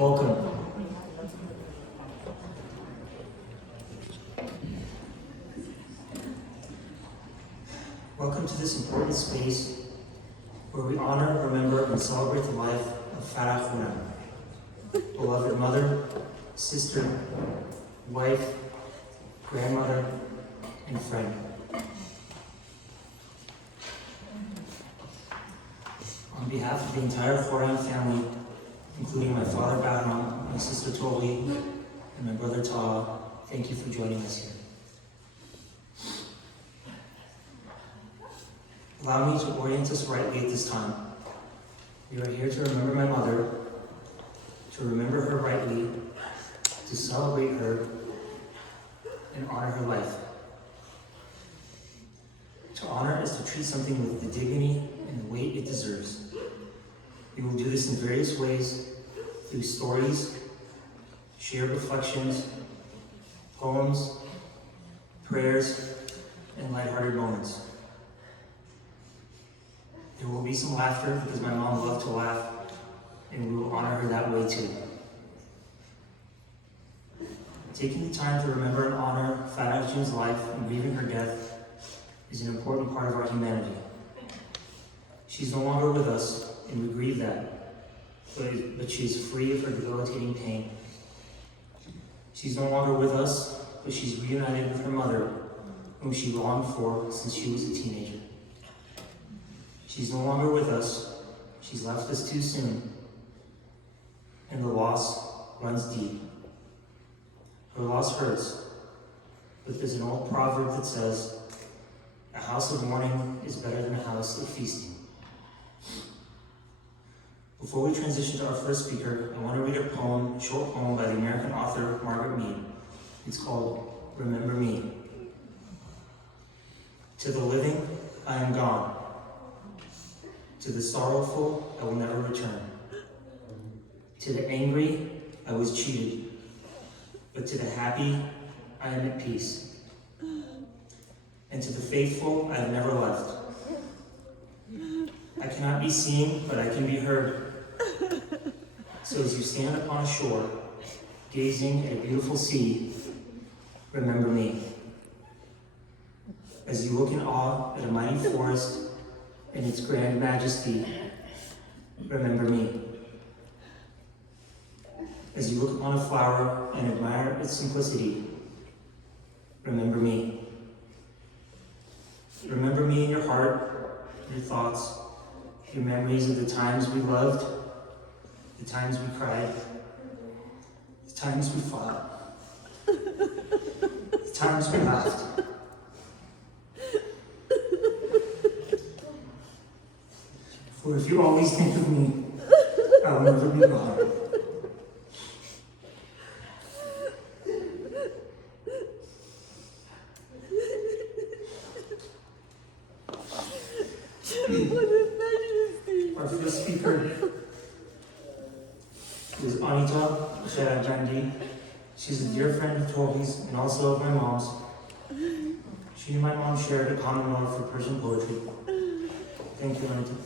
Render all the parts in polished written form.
Welcome. Welcome to this important space where we honor, remember, and celebrate the life of Farah Khorram, beloved mother, sister, wife, grandmother, and friend. On behalf of the entire Khorram family, including my father Bahram, my sister Tori, and my brother Taha, thank you for joining us here. Allow me to orient us rightly at this time. We are here to remember my mother, to remember her rightly, to celebrate her, and honor her life. To honor is to treat something with the dignity and the weight it deserves. We will do this in various ways, through stories, shared reflections, poems, prayers, and lighthearted moments. There will be some laughter because my mom loved to laugh, and we will honor her that way too. Taking the time to remember and honor Farah's life and grieving her death is an important part of our humanity. She's no longer with us, and we grieve that, but she is free of her debilitating pain. She's no longer with us, but she's reunited with her mother, whom she longed for since she was a teenager. She's no longer with us, she's left us too soon, and the loss runs deep. Her loss hurts, but there's an old proverb that says, "A house of mourning is better than a house of feasting." Before we transition to our first speaker, I want to read a short poem by the American author Margaret Mead. It's called "Remember Me." To the living, I am gone. To the sorrowful, I will never return. To the angry, I was cheated. But to the happy, I am at peace. And to the faithful, I have never left. I cannot be seen, but I can be heard. So as you stand upon a shore, gazing at a beautiful sea, remember me. As you look in awe at a mighty forest and its grand majesty, remember me. As you look upon a flower and admire its simplicity, remember me. Remember me in your heart, your thoughts, your memories of the times we loved, the times we cried, the times we fought, the times we laughed. For if you always think of me, I will never be gone. Our first speaker is Anita Sharajandi. She's a dear friend of Toby's and also of my mom's. She and my mom shared a common love for Persian poetry. Thank you, Anita.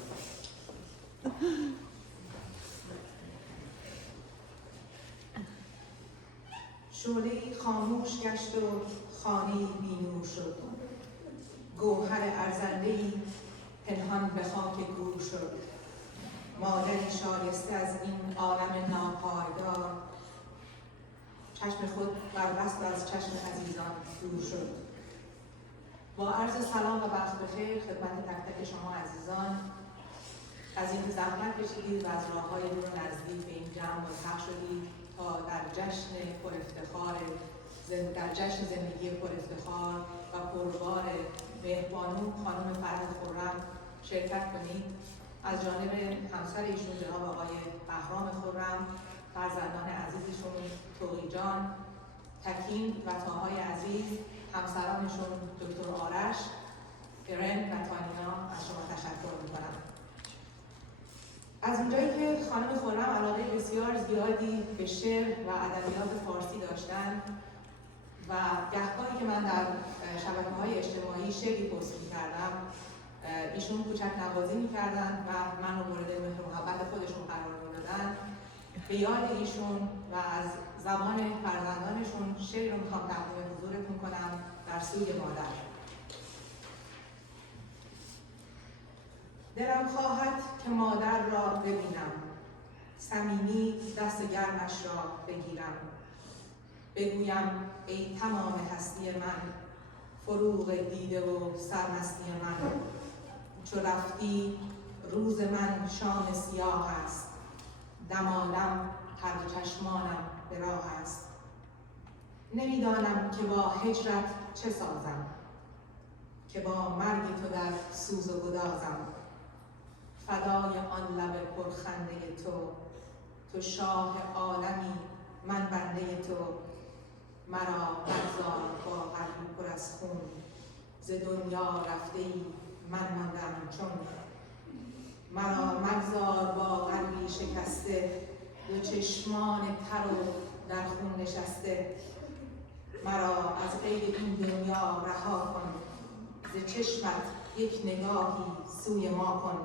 شعله‌ای خاموش گشت و خانه‌ای بی‌نور شد. گوهر ارزنده‌ای پنهان به خاک گور شد. مادری شایسته از این عالم ناپایدار، چشم خود بربست و از چشم عزیزان دور شد. با عرض سلام و وقت بخیر خدمت تک تک شما عزیزان، از اینکه زحمت کشیدید و از راه‌های دور و نزدیک به این جمع ملحق شدید تا در جشن زندگی پر افتخار و پربار مهربانو خانم فرح خرم شرکت کنید. از جانب همسر ایشون جناب آقای بهرام خرم، فرزندان عزیزشون توقی جان، تکین و تاهای عزیز، همسرانشون دکتر آرش، ارن و تانینا از شما تشکر میکنم. از اونجایی که خانم خرم علاقه بسیار زیادی به شعر و ادبیات فارسی داشتن و گهگاهی که من در شبکه‌های اجتماعی شعری پست می‌کردم، ایشون کوچک نوازی می‌کردن و من رو مورد مهر و محبت خودشون قرار می‌دادن. به به یاد ایشون و از زبان فرزندانشون شعر رو میخوام تقدیم حضورتون کنم در سوی مادر. دلم خواهد که مادر را ببینم، صمیمی دست گرمش را بگیرم، بگویم ای تمام هستی من، فروغ دیده و سرمستی من. چو رفتی روز من شام سیاه است، دمادم هر دو چشمانم به راه است. نمیدانم که با هجرت چه سازم، که با مرگ تو در سوز و گدازم. فدای آن لب پرخنده تو، تو شاه عالمی من بنده تو. مرا مگذار با قلبی پر از خون، ز دنیا رفته ای من ماندم چون. مرا مگذار با قلبی شکسته، دو چشمان تر و در خون نشسته. مرا از قید این دنیا رها کن، ز چشمت یک نگاهی سوی ما کن.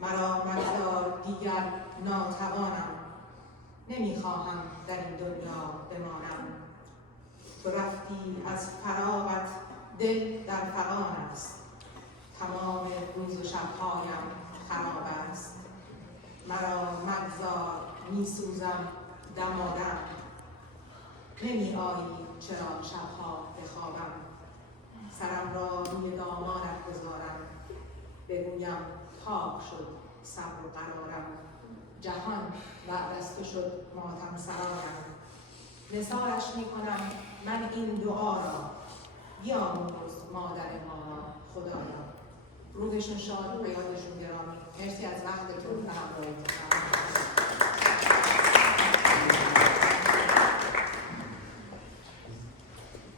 مرا مگذار دیگر ناتوانم، نمیخواهم در این دنیا بمانم. تو رفتی از فراغت دل در فغان است، تمام روز و شبهایم خراب است. مرا مگذار میسوزم دمادم، نمی آیی چرا شبها بخوابم. سرم را روی دامانت گذارم، بگویم پاک شد صبر و قرارم. جهان بعد از تو شد ماتم سرارم. نثارش می کنم من این دعا را، بیامرز مادر ما را خدایا. روزشون شاد و یادشون گرامی. مرسی از وقتتون و همراهیتون.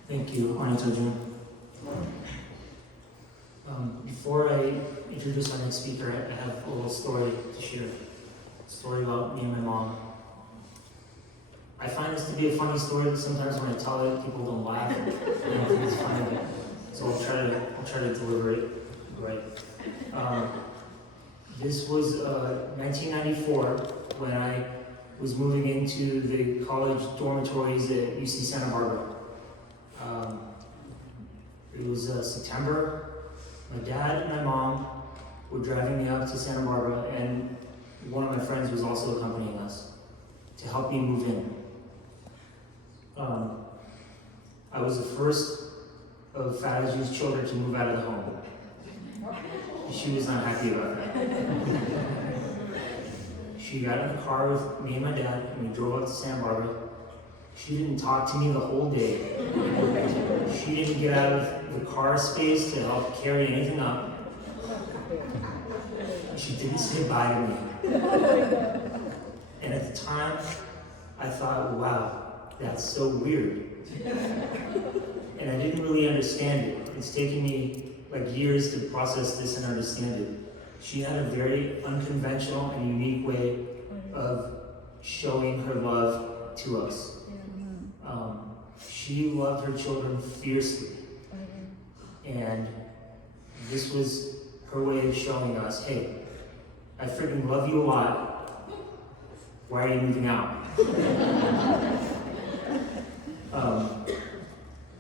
Thank you, Anita Jun. Before I introduce our next speaker, I have a little story to share. A story about me and my mom. I find this to be a funny story, but sometimes when I tell it, people don't laugh. They don't think it's funny, so I'll try to deliver it right. This was 1994 when I was moving into the college dormitories at UC Santa Barbara. It was September. My dad and my mom were driving me up to Santa Barbara, and one of my friends was also accompanying us to help me move in. I was the first of Farah June's children to move out of the home. She was not happy about that. She got in the car with me and my dad, and we drove up to Santa Barbara. She didn't talk to me the whole day. She didn't get out of the car space to help carry anything up. She didn't say bye to me. And at the time, I thought, wow, that's so weird. And I didn't really understand it. It's taken me like years to process this and understand it. She had a very unconventional and unique way of showing her love to us. She loved her children fiercely. And this was her way of showing us, hey, I freaking love you a lot. Why are you moving out?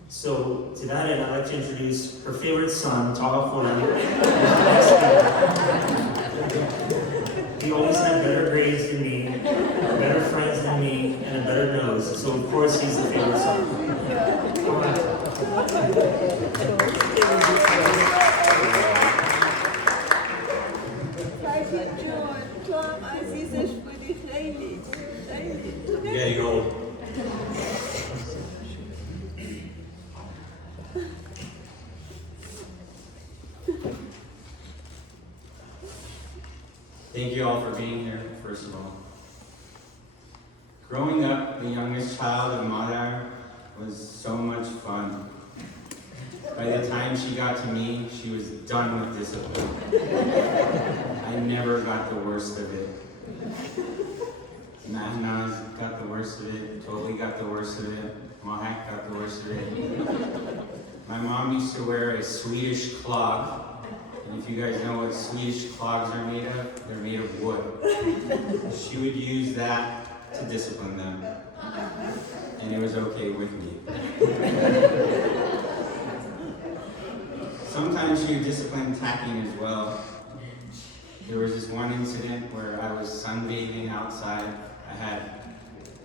So to that end, I'd like to introduce her favorite son, Farah Khorram. He always had better grades than me, better friends than me, and a better nose. So of course he's the favorite son. Getting old. Thank you all for being here, first of all. Growing up, the youngest child of Madar was so much fun. By the time she got to me, she was done with discipline. I never got the worst of it. Mahnaz got the worst of it, Totally got the worst of it, Mahak got the worst of it. My mom used to wear a Swedish clog, And if you guys know what Swedish clogs are made of, they're made of wood. She would use that to discipline them. And it was okay with me. Sometimes she would discipline tacking as well. There was this one incident where I was sunbathing outside. I had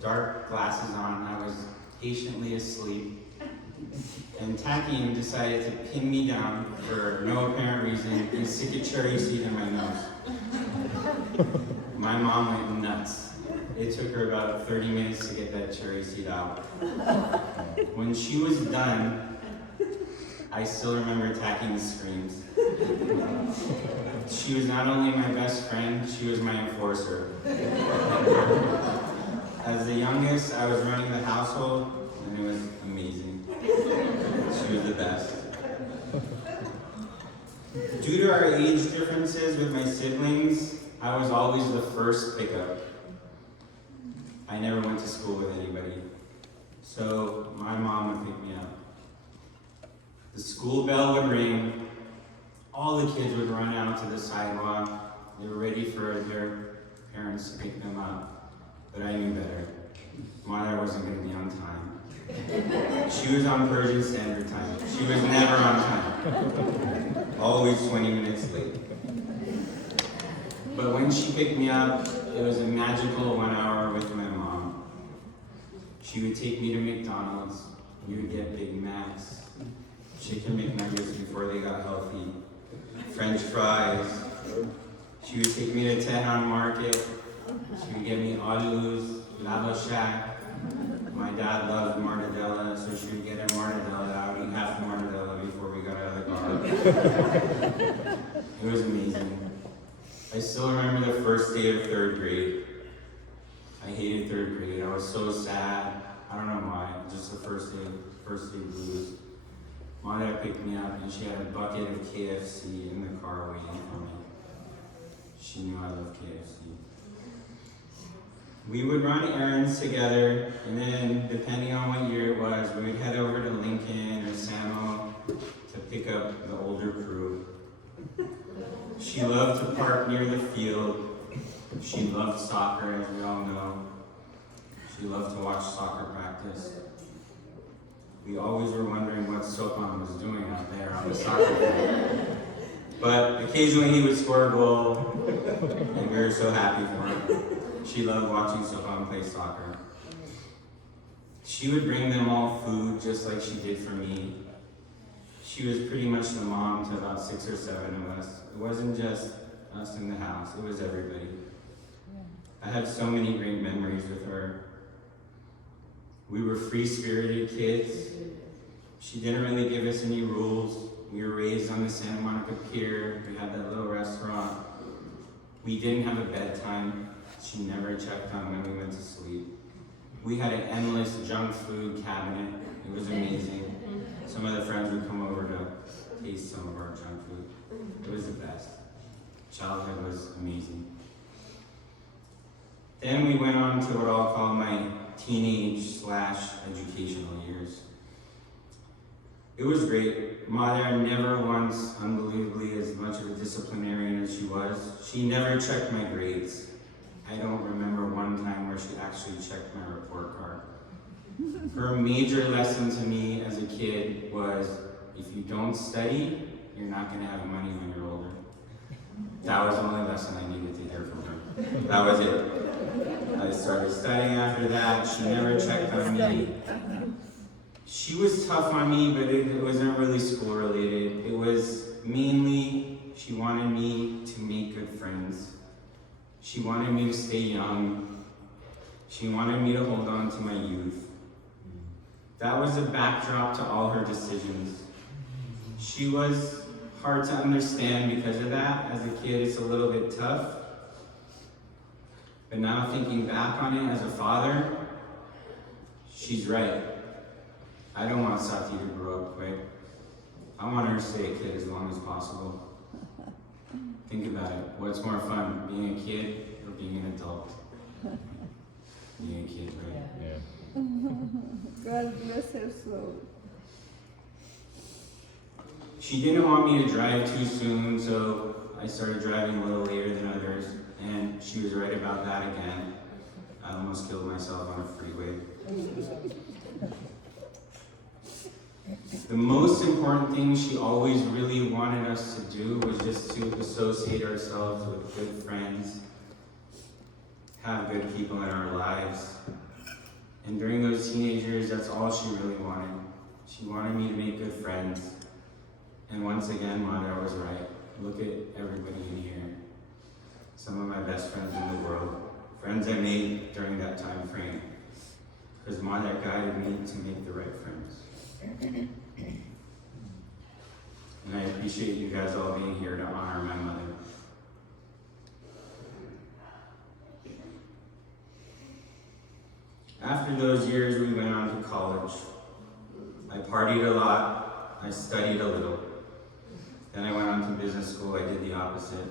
dark glasses on. I was patiently asleep. And Tacking decided to pin me down for no apparent reason and stick a cherry seed in my nose. My mom went nuts. It took her about 30 minutes to get that cherry seed out. When she was done, I still remember Tacking's screams. She was not only my best friend, she was my enforcer. As the youngest, I was running the household, and it was amazing. She was the best. Due to our age differences with my siblings, I was always the first pickup. I never went to school with anybody, so my mom would pick me up. The school bell would ring, all the kids would run out to the sidewalk. They were ready for their parents to pick them up, but I knew better. Madar wasn't going to be on time. She was on Persian Standard Time. She was never on time. Always 20 minutes late. But when she picked me up, it was a magical 1 hour with my mom. She would take me to McDonald's. We would get Big Macs, chicken McNuggets before they got healthy, French fries. She would take me to Tehran Market. She would get me alus, lava shack. My dad loved mortadella, so she would get a mortadella. I would eat half the mortadella before we got out of the car. It was amazing. I still remember the first day of 3rd grade. I hated 3rd grade. I was so sad. I don't know why. Just the first day blues. Madar picked me up and she had a bucket of KFC in the car waiting for me. She knew I loved KFC. We would run errands together, and then, depending on what year it was, we would head over to Lincoln or Samo to pick up the older crew. She loved to park near the field. She loved soccer, as we all know. She loved to watch soccer practice. We always were wondering what Sopan was doing out there on the soccer field. But occasionally he would score a goal, and we were so happy for him. She loved watching Sopan play soccer. She would bring them all food just like she did for me. She was pretty much the mom to about 6 or 7 of us. It wasn't just us in the house, it was everybody. I have so many great memories with her. We were free-spirited kids. She didn't really give us any rules. We were raised on the Santa Monica Pier. We had that little restaurant. We didn't have a bedtime. She never checked on when we went to sleep. We had an endless junk food cabinet. It was amazing. Some of the friends would come over to taste some of our junk food. It was the best. Childhood was amazing. Then we went on to what I'll call my teenage/educational years. It was great. Madar never once, unbelievably, as much of a disciplinarian as she was. She never checked my grades. I don't remember one time where she actually checked my report card. Her major lesson to me as a kid was, if you don't study, you're not going to have money when you're older. That was the only lesson I needed to hear from her. That was it. I started studying after that. She never checked on me. She was tough on me, but it wasn't really school related. It was mainly she wanted me to make good friends. She wanted me to stay young. She wanted me to hold on to my youth. That was a backdrop to all her decisions. She was hard to understand because of that. As a kid, it's a little bit tough. But now thinking back on it as a father, she's right. I don't want Sati to grow up quick. I want her to stay a kid as long as possible. Think about it. What's more fun, being a kid or being an adult? Being a kid, right? Yeah. God bless her soul. She didn't want me to drive too soon, so I started driving a little later than others, and she was right about that again. I almost killed myself on a freeway. The most important thing she always really wanted us to do was just to associate ourselves with good friends, have good people in our lives. And during those teenage years, that's all she really wanted. She wanted me to make good friends. And once again, Madar was right. Look at everybody in here. Some of my best friends in the world. Friends I made during that time frame. Because Madar guided me to make the right friends. And I appreciate you guys all being here to honor my mother. After those years, we went on to college. I partied a lot. I studied a little. Then I went on to business school. I did the opposite.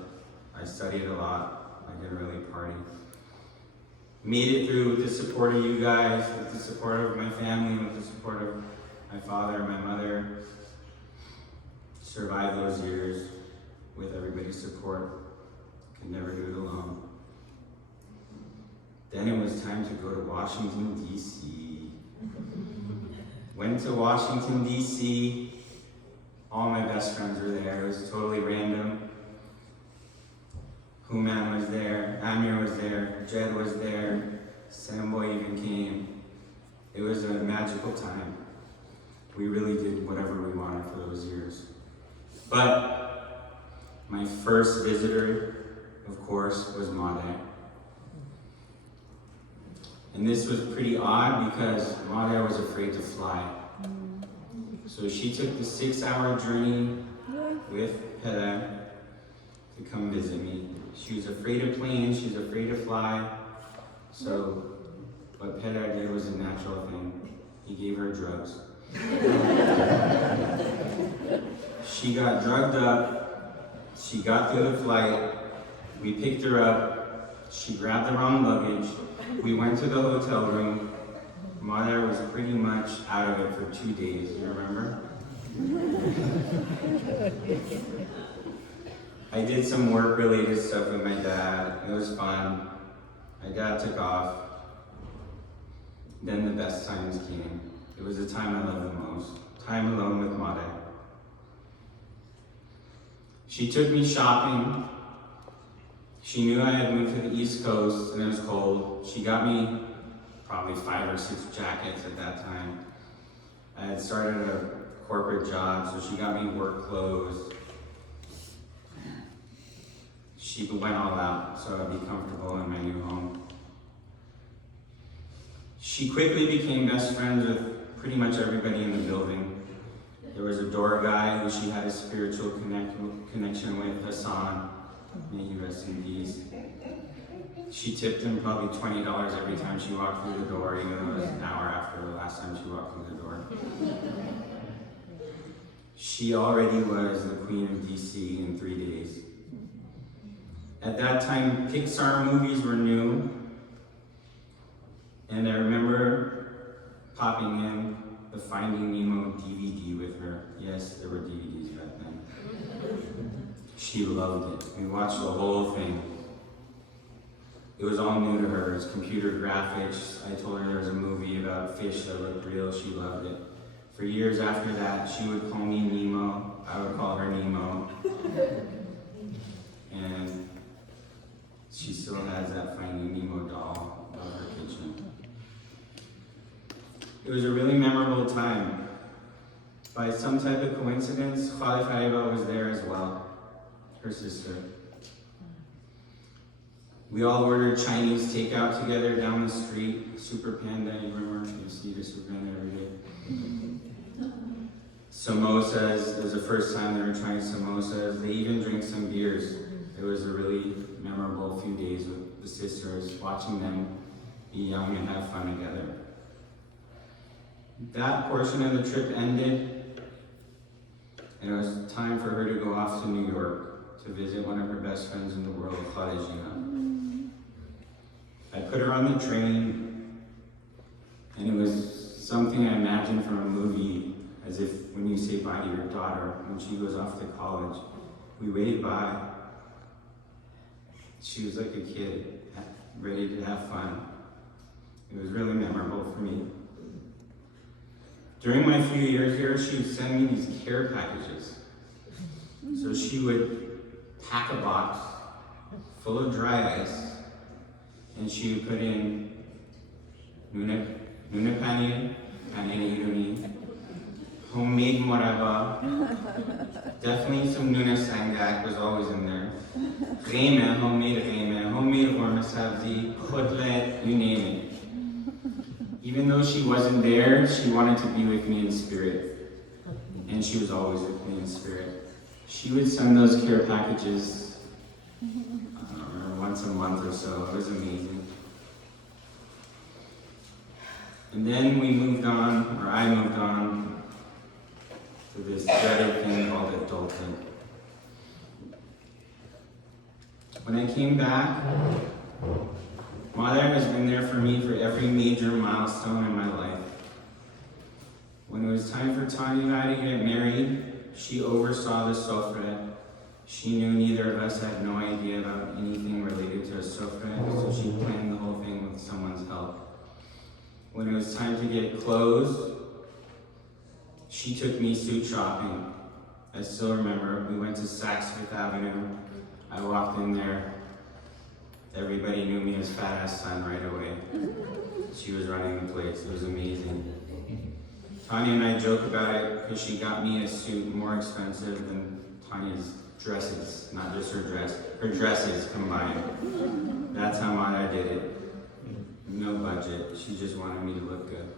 I studied a lot. I didn't really party. Made it through with the support of you guys, with the support of my family, with the support of my father and my mother. Survived those years with everybody's support. Could never do it alone. Then it was time to go to Washington, D.C. Went to Washington, D.C. All my best friends were there. It was totally random. Human was there, Amir was there, Jed was there, Samboy even came. It was a magical time. We really did whatever we wanted for those years. But my first visitor, of course, was Madar. And this was pretty odd because Madar was afraid to fly. So she took the 6-hour journey with Peda to come visit me. She was afraid of planes, she was afraid to fly. So what Peda did was a natural thing. He gave her drugs. She got drugged up, she got through the flight, we picked her up, she grabbed the wrong luggage, we went to the hotel room. Madar was pretty much out of it for 2 days, you remember? I did some work-related stuff with my dad. It was fun. My dad took off. Then the best times came. It was the time I loved the most. Time alone with Madar. She took me shopping. She knew I had moved to the East Coast and it was cold. She got me probably 5 or 6 jackets at that time. I had started a corporate job, so she got me work clothes. She went all out so I'd be comfortable in my new home. She quickly became best friends with pretty much everybody in the building. There was a door guy who she had a spiritual connection with, Hassan. May he rest in peace. She tipped him probably $20 every time she walked through the door, even though it was an hour after the last time she walked through the door. She already was the queen of DC in 3 days. At that time, Pixar movies were new, and I remember popping in the Finding Nemo DVD with her. Yes, there were DVDs back then. She loved it. We watched the whole thing. It was all new to her. It's computer graphics. I told her there was a movie about fish that looked real. She loved it. For years after that, she would call me Nemo. I would call her Nemo. And she still has that Finding Nemo doll above her kitchen. It was a really memorable time. By some type of coincidence, Khalif Haiba was there as well, her sister. We all ordered Chinese takeout together down the street. Super Panda, you remember? You see the Super Panda every day. Samosas, it was the first time they were trying samosas. They even drank some beers. It was a really memorable few days with the sisters, watching them be young and have fun together. That portion of the trip ended, and it was time for her to go off to New York to visit one of her best friends in the world, Khadijina. I put her on the train, and it was something I imagined from a movie. as if when you say bye to your daughter, when she goes off to college, we wave bye. She was like a kid, ready to have fun. It was really memorable for me. During my few years here, she would send me these care packages. So she would pack a box full of dry ice, and she would put in nuna pani iruni, homemade morava, definitely some nuna sangak was always in there, homemade horma sabzi, kotlet, you name it. Even though she wasn't there, she wanted to be with me in spirit. And she was always with me in spirit. She would send those care packages, I don't remember, once a month or so. It was amazing. And then we moved on, or I moved on, to this dreaded thing called adulthood. When I came back, Madar has been there for me for every major milestone in my life. When it was time for Tanya and I to get married, she oversaw the sofra. She knew neither of us had no idea about anything related to a sofra, so she planned the whole thing with someone's help. When it was time to get clothes, she took me suit shopping. I still remember, we went to Saks Fifth Avenue. I walked in there. Everybody knew me as Fat Ass Son right away. She was running the place. It was amazing. Tanya and I joke about it because she got me a suit more expensive than Tanya's dresses. Not just her dress, her dresses combined. That's how Madar did it. No budget. She just wanted me to look good.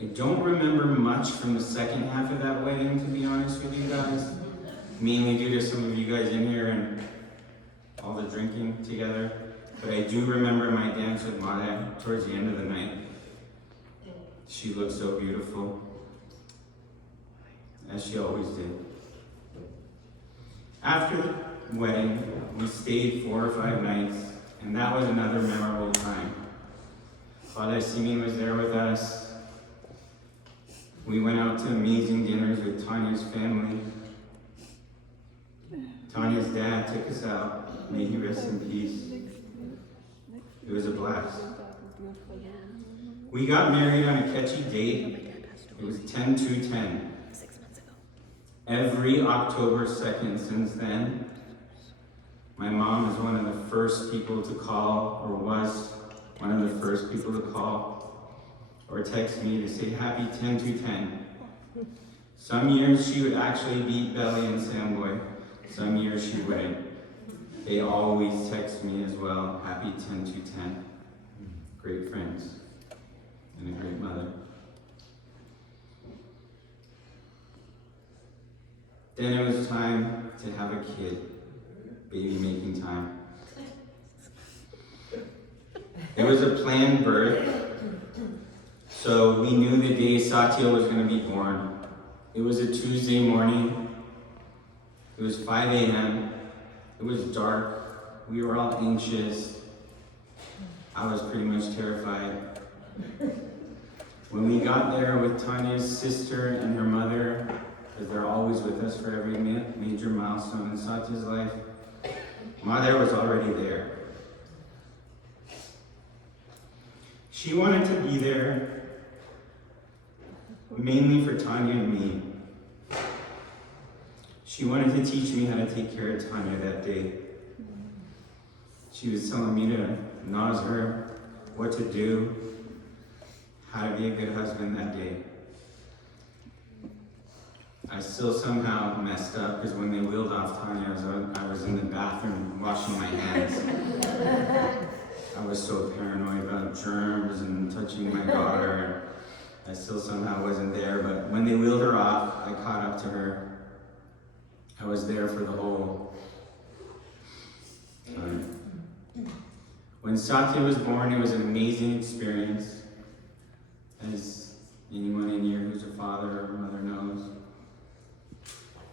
I don't remember much from the second half of that wedding, to be honest with you guys. Mainly due to some of you guys in here and all the drinking together. But I do remember my dance with Madar towards the end of the night. She looked so beautiful, as she always did. After the wedding, we stayed 4 or 5 nights, and that was another memorable time. Father Simeon was there with us. We went out to amazing dinners with Tanya's family. Tanya's dad took us out. May he rest in peace. It was a blast. We got married on a catchy date. It was 10/2/10. Every October 2nd since then, my mom is one of the first people to call, or was one of the first people to call, or text me to say happy 10/2/10. Some years she would actually beat Belly and Samboy. Some years she wouldn't. They always text me as well, happy 10/2/10. Great friends and a great mother. Then it was time to have a kid, baby making time. It was a planned birth, so we knew the day Satya was going to be born. It was a Tuesday morning. It was 5 a.m. It was dark. We were all anxious. I was pretty much terrified. When we got there with Tanya's sister and her mother, because they're always with us for every major milestone in Satya's life, Madar was already there. She wanted to be there mainly for Tanya and me. She wanted to teach me how to take care of Tanya that day. She was telling me to naz her, what to do, how to be a good husband that day. I still somehow messed up because when they wheeled off Tanya, I was in the bathroom washing my hands. I was so paranoid about germs and touching my daughter. I still somehow wasn't there, but when they wheeled her off, I caught up to her. I was there for the whole time. When Satya was born, it was an amazing experience, as anyone in here who's a father or mother knows.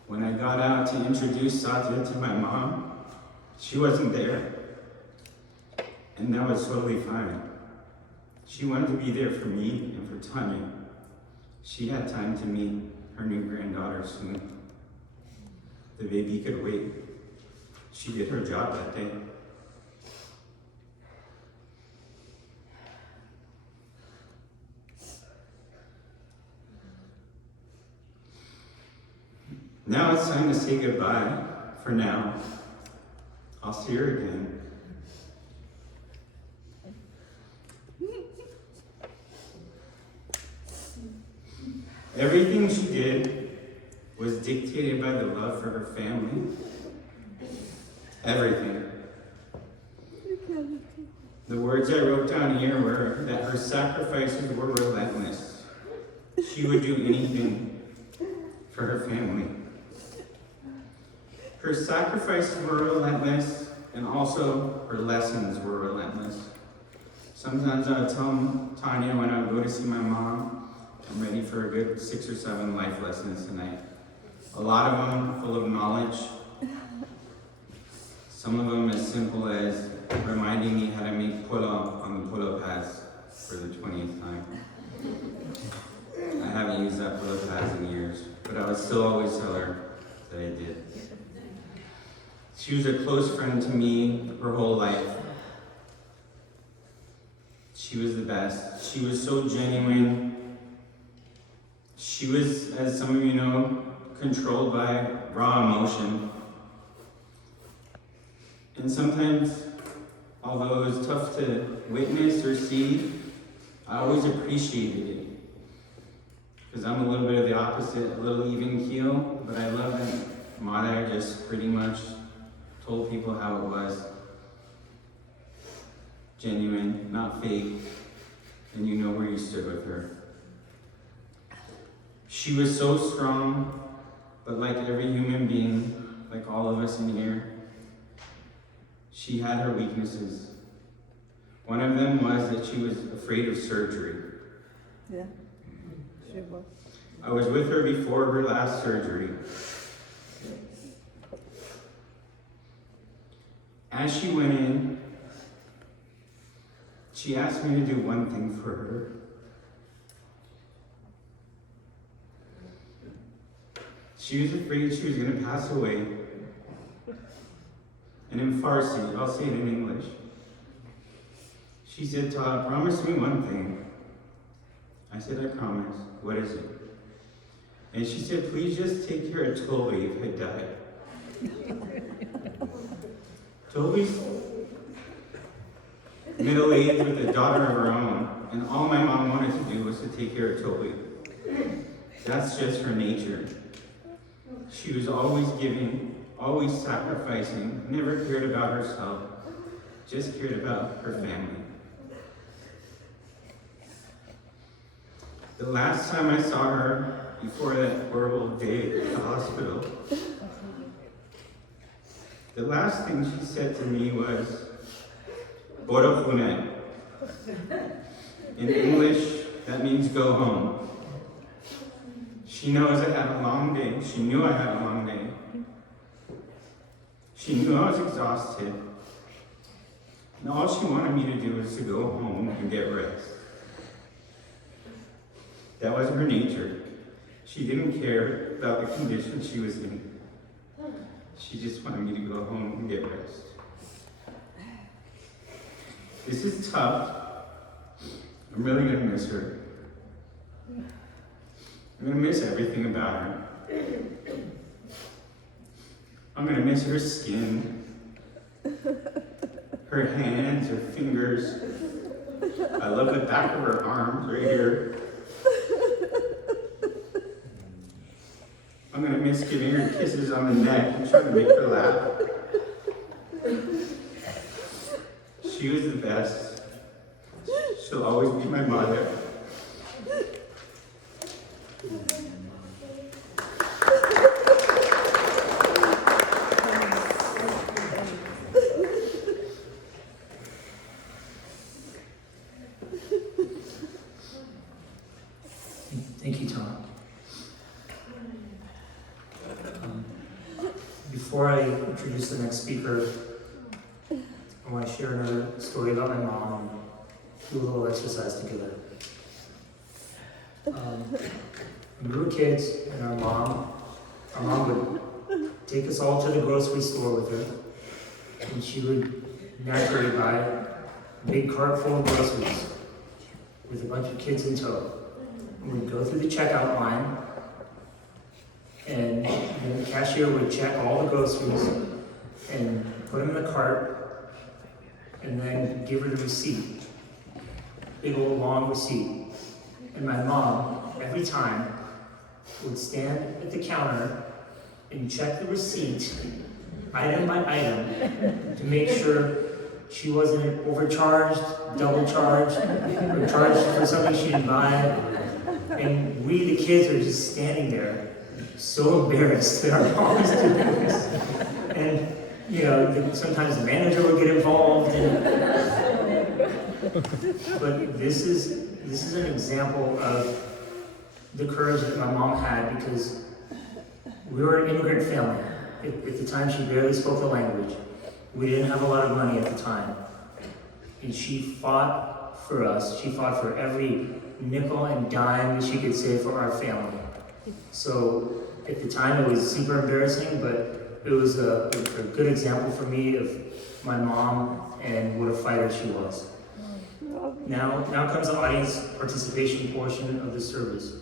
When I got out to introduce Satya to my mom, she wasn't there. And that was totally fine. She wanted to be there for me and for Tanya. She had time to meet her new granddaughter soon. The baby could wait. She did her job that day. Now it's time to say goodbye. For now, I'll see her again. Everything she did was dictated by the love for her family. Everything. The words I wrote down here were that her sacrifices were relentless. She would do anything for her family. Her sacrifices were relentless, and also her lessons were relentless. Sometimes I would tell Tanya when I would go to see my mom, I'm ready for a good 6 or 7 life lessons tonight. A lot of them full of knowledge. Some of them as simple as reminding me how to make pull-up on the pull-up pads for the 20th time. I haven't used that pull-up pads in years, but I would still always tell her that I did. She was a close friend to me her whole life. She was the best. She was so genuine. She was, as some of you know, controlled by raw emotion. And sometimes, although it was tough to witness or see, I always appreciated it. Because I'm a little bit of the opposite, a little even keel, but I love that Madar just pretty much told people how it was. Genuine, not fake, and you know where you stood with her. She was so strong, but like every human being, like all of us in here, she had her weaknesses. One of them was that she was afraid of surgery. Yeah, she was. I was with her before her last surgery. As she went in, she asked me to do one thing for her. She was afraid she was going to pass away. And in Farsi, I'll say it in English. She said, "Todd, promise me one thing." I said, "I promise." "What is it?" And she said, "Please just take care of Toby if I die." Toby's middle-aged with a daughter of her own, and all my mom wanted to do was to take care of Toby. That's just her nature. She was always giving, always sacrificing, never cared about herself, just cared about her family. The last time I saw her, before that horrible day at the hospital, the last thing she said to me was, "Bora khune." In English, that means go home. She knows I had a long day. She knew I had a long day. She knew I was exhausted. And all she wanted me to do was to go home and get rest. That was her nature. She didn't care about the condition she was in. She just wanted me to go home and get rest. This is tough. I'm really gonna miss her. I'm gonna miss everything about her. I'm gonna miss her skin, her hands, her fingers. I love the back of her arms right here. I'm gonna miss giving her kisses on the neck and trying to make her laugh. She was the best. She'll always be my mother. Thank you, Tom. Before I introduce the next speaker, I want to share another story about my mom and do a little exercise together. When we were kids, and our mom would take us all to the grocery store with her, and she would naturally buy a big cart full of groceries with a bunch of kids in tow. And we'd go through the checkout line, and then the cashier would check all the groceries and put them in the cart, and then give her the receipt. Big old long receipt. And my mom, every time, would stand at the counter and check the receipt, item by item, to make sure she wasn't overcharged, double charged, or charged for something she didn't buy. And we, the kids, are just standing there, so embarrassed that our mom is doing this. And, you know, sometimes the manager would get involved. But this is an example of the courage that my mom had, because we were an immigrant family. At the time, she barely spoke the language. We didn't have a lot of money at the time. And she fought for us. She fought for every nickel and dime that she could save for our family. So at the time, it was super embarrassing, but it was a good example for me of my mom and what a fighter she was. Now comes the audience participation portion of the service.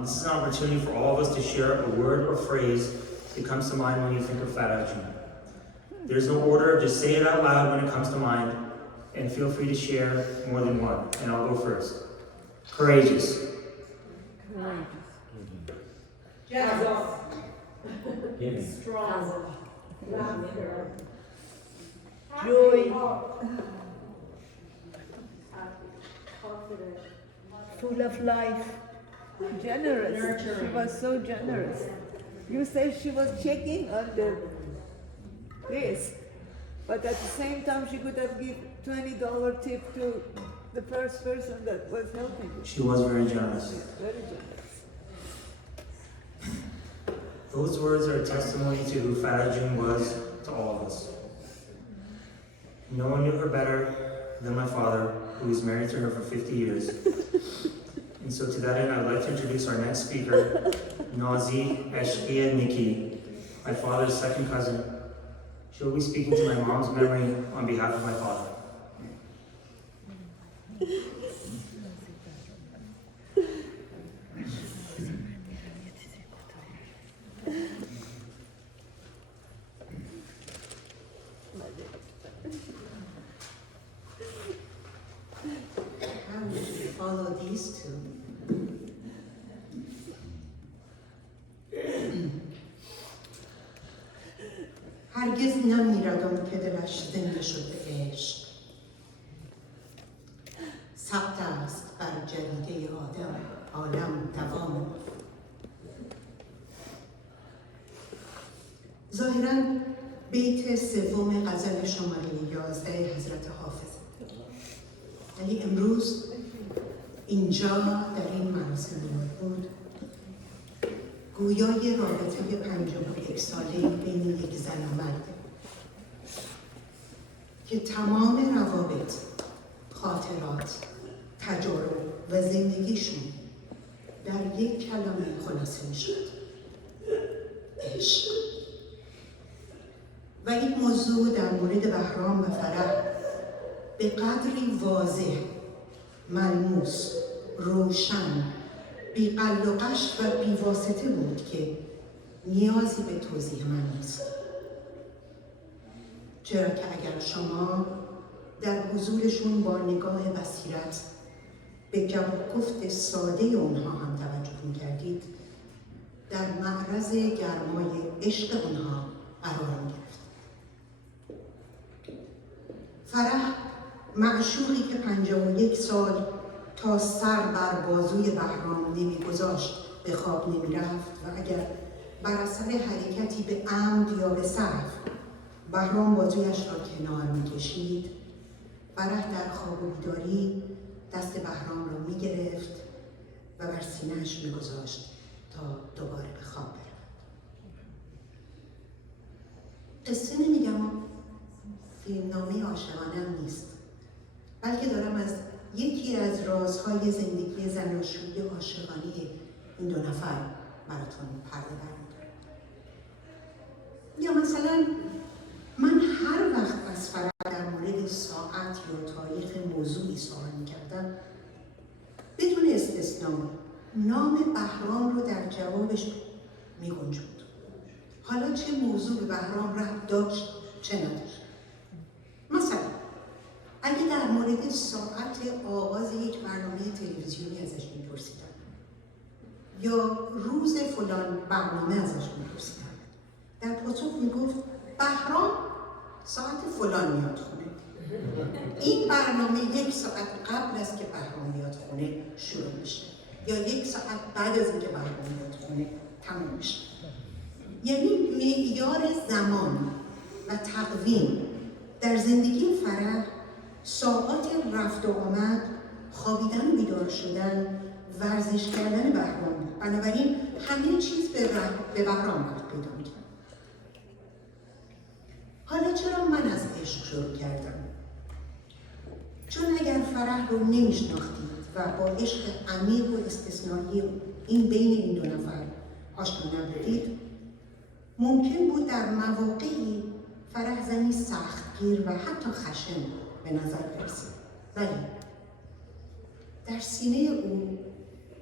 This is an opportunity for all of us to share a word or phrase that comes to mind when you think of Farah Khorram. There's no order, just say it out loud when it comes to mind, and feel free to share more than one. And I'll go first. Courageous. Strong. Joy. Full of life. Generous. Nurturing. She was so generous. You said she was checking on this, but at the same time she could have given $20 tip to the first person that was helping you. She was very generous. Very generous. Those words are a testimony to who Farah Khorram was to all of us. No one knew her better than my father, who was married to her for 50 years. And so to that end, I'd like to introduce our next speaker, Nazi Eshkia Nikki, my father's second cousin. She'll be speaking to my mom's memory on behalf of my father. How would you follow these two? هرگز نمیردم که دلش زنده شد به عشق. ثبت است بر جریده آدم عالم دوام. ظاهراً بیت سوم غزل شماره 11 حضرت حافظ. ولی امروز اینجا در این مراسم بود گویای رابطه 51 ساله بین یک زن و مرد که تمام روابط، خاطرات، تجارب و زندگیشون در یک کلمه خلاصه می شد: عشق. و این موضوع در مورد بهرام و فرح به قدری واضح، ملموس، روشن، بی قل و قشر و بی واسطه بود که نیازی به توضیح من نیست. چرا که اگر شما در حضورشون با نگاه بصیرت به گپ و گفت ساده اونها هم توجه می‌کردید، در معرض گرمای عشق اونها قرار می‌گرفت. فرح معشوقی که 51 سال تا سر بر بازوی بهرام نمیگذاشت به خواب نمیرفت و اگر بر اثر حرکتی به عمد یا به سهو بهرام بازویش را کنار میکشید، فرح در خواب و بیداری دست بهرام را میگرفت و بر سینه‌اش میگذاشت تا دوباره به خواب برود. قصه نمیگم، فیلمنامه عاشقانه هم نیست، بلکه دارم از یکی از رازهای زندگی زناشویی عاشقانه این دو نفر براتون پرده برمی‌دارم. یا مثلا من هر وقت از فرح در مورد ساعت یا تاریخ موضوعی سوال می‌کردم، بدون استثنا نام بهرام رو در جوابش می‌گنجوند. حالا چه موضوع به بهرام ربط داشت چه نداشت. مثلا اگه در مورد ساعت آغاز یک برنامه تلویزیونی ازش می‌پرسیدم یا روز فلان برنامه ازش می‌پرسیدم، در پاسخ میگفت بهرام ساعت فلان میاد خونه. این برنامه 1 ساعت قبل از که بهرام بیاد خونه شروع میشه یا 1 ساعت بعد از اینکه بهرام بیاد خونه تموم میشه. یعنی معیار زمان و تقویم در زندگی فرح ساعات رفت و آمد، خوابیدن و بیدار شدن، ورزش کردن بهرام بود. بنابراین همه چیز به بهرام ربط پیدا می‌کرد. حالا چرا من از عشق شروع کردم؟ چون اگر فرح رو نمیشناختید و با عشق عمیق و استثنایی این بین این دو نفر آشنا نبودید، ممکن بود در مواقعی فرح زنی سختگیر و حتی خشن به نظر برسید. ولی در سینه او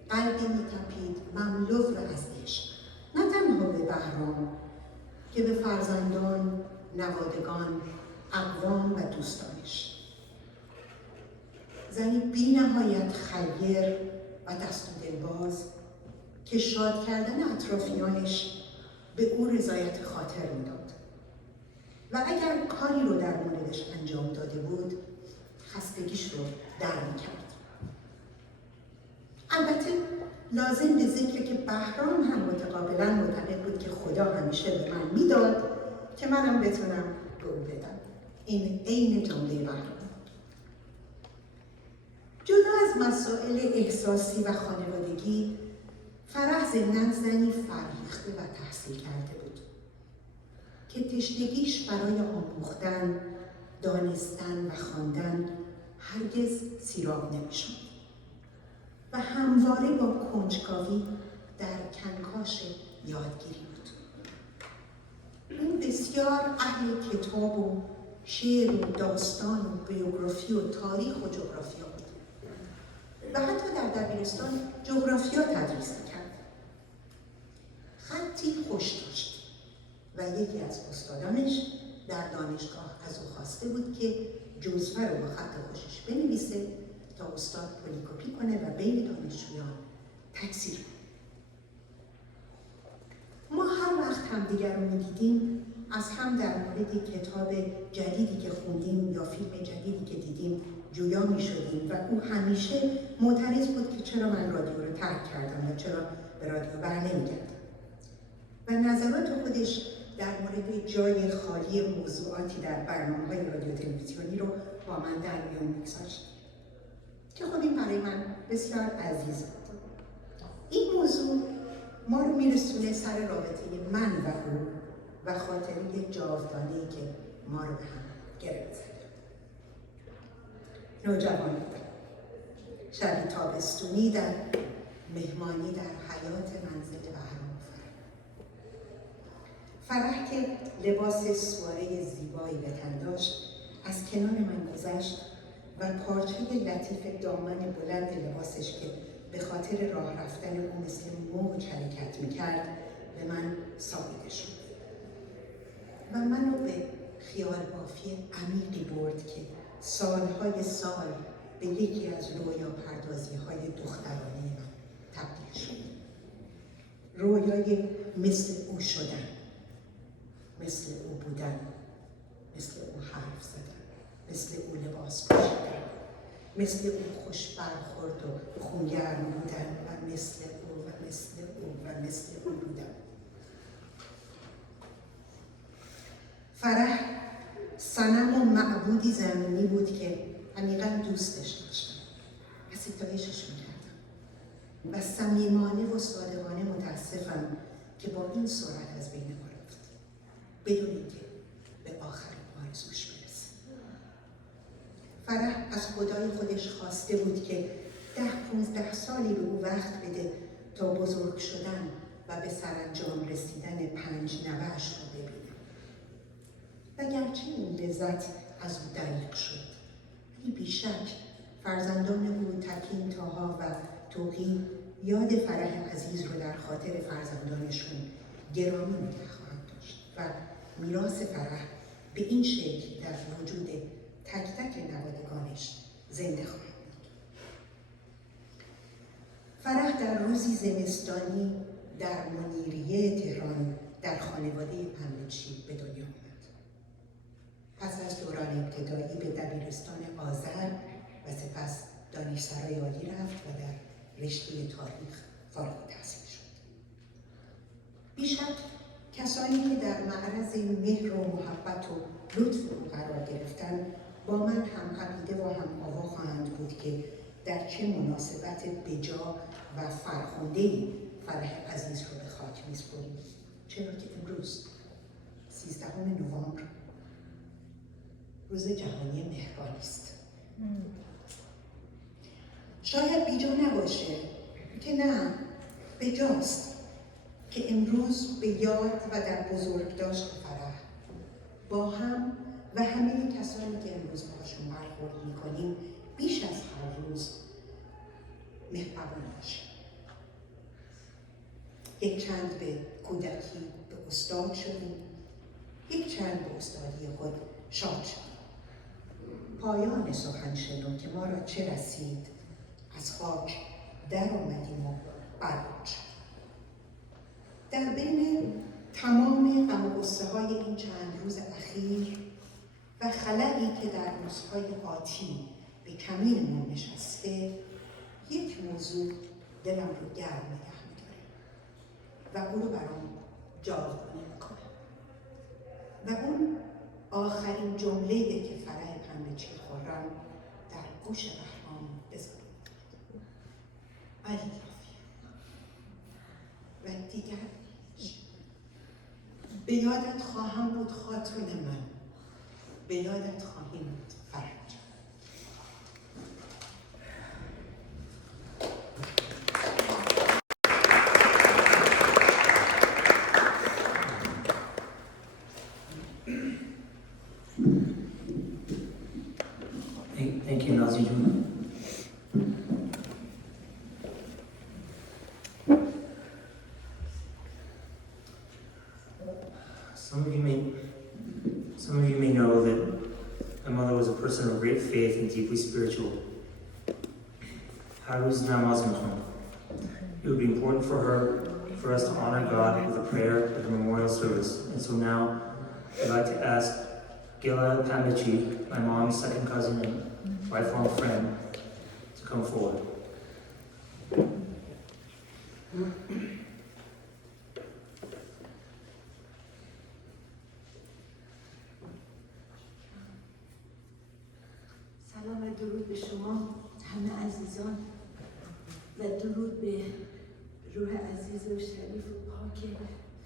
قلبی می‌تپید مملو از عشق، نه تنها به بهرام که به فرزندان، نوادگان، اقوام و دوستانش. زنی بی نهایت خیر و دست و دلباز که شاد کردن اطرافیانش به او رضایت خاطر میداد و اگر کاری رو در موردش انجام داده بود خستگیش رو در میکرد. البته لازم به ذکر که بهرام هم متقابلا معتقد بود که خدا همیشه به من میداد که منم بتونم به او بدم. این عین جمله بهرام. جدا از مسائل احساسی و خانوادگی، فرح ضمناً زنی فرهیخته و تحصیل کرده بود که تشنگیش برای آموختن، دانستن و خواندن هرگز سیراب نمی‌شد و همواره با کنجکاوی در کنکاش یادگیری بود. او بسیار اهل کتاب و شعر و داستان و بیوگرافی و تاریخ و جغرافیا بود و حتی در دبیرستان جغرافیا تدریس می‌کرد. خطی خوش داشت و یکی از استادانش در دانشگاه از او خواسته بود که جزوه رو با خط خوشش بنویسه تا استاد پلی‌کپی کنه و بین دانشجویان تکثیر کنه. ما هر وقت همدیگر رو می‌دیدیم از هم در مورد کتاب جدیدی که خوندیم یا فیلم جدیدی که دیدیم جویا می‌شدیم و او همیشه معترض بود که چرا من رادیو رو ترک کردم و چرا به رادیو برنمیگردم و نظرات خودش در مورد جای خالی موضوعاتی در برنامه‌های رادیو تلویزیونی رو با من در میون می‌گذاشت که خب این برای من بسیار عزیز بود. این موضوع ما رو میرسونه سر رابطه من و او و خاطره جاودانه‌ای که ما رو به هم گره زد. نوجوان بودم. شبی تابستونی در مهمانی در حیاط منزل بهرام فرح که لباس سواره زیبایی به تن داشت از کنار من گذشت و پارچه لطیف دامن بلند لباسش که به خاطر راه رفتن او مثل موج حرکت میکرد به من سابقه شد و منو به خیال بافی عمیقی برد که سالهای سال به یکی از رویا پردازی های دخترانه من تبدیل شد. رویای مثل او شدن، مثل او بودن، مثل او حرف زدن، مثل او لباس پوشیدن، مثل او خوش برخورد و خونگرم بودن و مثل او و مثل او و مثل او بودن. فرح صنم و معبودی زمینی بود که عمیقاً دوستش داشتم و ستایشش میکردم و صمیمانه و صادقانه متاسفم که با این سرعت از بین ما رفت بدون اینکه به آخرین آرزوش برسه. فرح از خدای خودش خواسته بود که 10-15 سالی به او وقت بده تا بزرگ شدن و به سرانجام رسیدن 5 نوه‌اش رو ببینه. و گرچه این لذت از او دریغ شد، ولی بیشک فرزندان او تکین، طاها و توقی یاد فرح عزیز رو در خاطر فرزندانشون گرامی نگه خواهند داشت و میراث فرح به این شکل در وجود تک تک نوادگانش زنده خواهد بود. فرح در روزی زمستانی در منیریه تهران در خانواده پنبه‌چی به دنیا آمد. پس از دوران ابتدایی به دبیرستان آذر و سپس دانشسرای عالی رفت و در رشته تاریخ فارغ التحصیل شد. بیشک کسانی که در معرض مهر و محبت و لطف او قرار گرفتن با من هم عقیده و هم آوا خواهند بود که در چه مناسبت بجا و فرخنده‌ای فرح عزیز رو به خاک می‌سپاریم، چرا که امروز 13 نوامبر روز جهانی مهربانی است. شاید بیجا نباشه که نه، بجاست که امروز به یاد و در بزرگداشت فرح با هم و همه کسانی که امروز باشون برخورد میکنیم بیش از هر روز مهربان باشه. یک چند به کودکی به استاد شدیم، یک چند به استادی خود شاد شدیم. پایان سخن شنو که ما را چه رسید، از خاک در آمدیم و برآمد شدیم. در بین تمام غم و غصه های این چند روز اخیر و خلایی که در روزهای آتی به کمینمون نشسته، یک موضوع دلم رو گرم نگه می‌داره و او رو برام جاودانه میکنه و اون آخرین جمله‌ای که فرح خرم در گوش بهرام بزنه: علی و دیگر هیچ. به یادت خواهم بود خاتون من، به یادت خواهیم بود فرج. Thank you, Nazi Juna. Some of you may know that my mother was a person of great faith and deeply spiritual. Haruz namaz mikhon. It would be important for us to honor God with a prayer at the memorial service. And so now I'd like to ask Gila Pambichi, my mom's second cousin and lifelong friend, to come forward. سلام و درود به شما همه عزیزان و درود به روح عزیز و شریف و پاک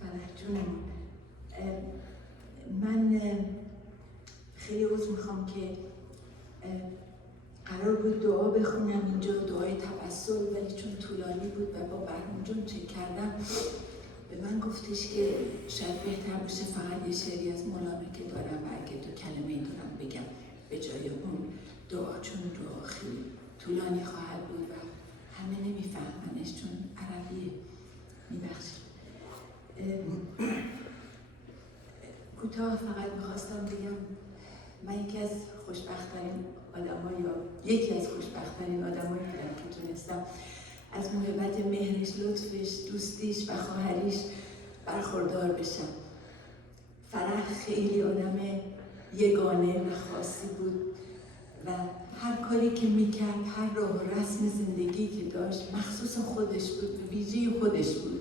فرح جونمون. من خیلی عذر میخوام که قرار بود دعا بخونم اینجا، دعای توسل، ولی چون طولانی بود و با بهرام جون چک کردم به من گفتش که شاید بهتر باشه فقط یه شعری از مولانا که دارم و اگه 2 کلمه دارم بگم به جای اون دعا، چون دعا خیلی طولانی خواهد بود و همه نمیفهمنش چون عربیه. میبخشید. کوتاه فقط میخواستم بگم من یکی از خوشبخت‌ترین آدمایی بودم که تونستم از محبت مهرش، لطفش، دوستیش و خواهریش برخوردار بشم. فرح خیلی آدم یگانه و خاصی بود و هر کاری که میکرد، هر راه و رسم زندگی که داشت مخصوص خودش بود، ویژه خودش بود.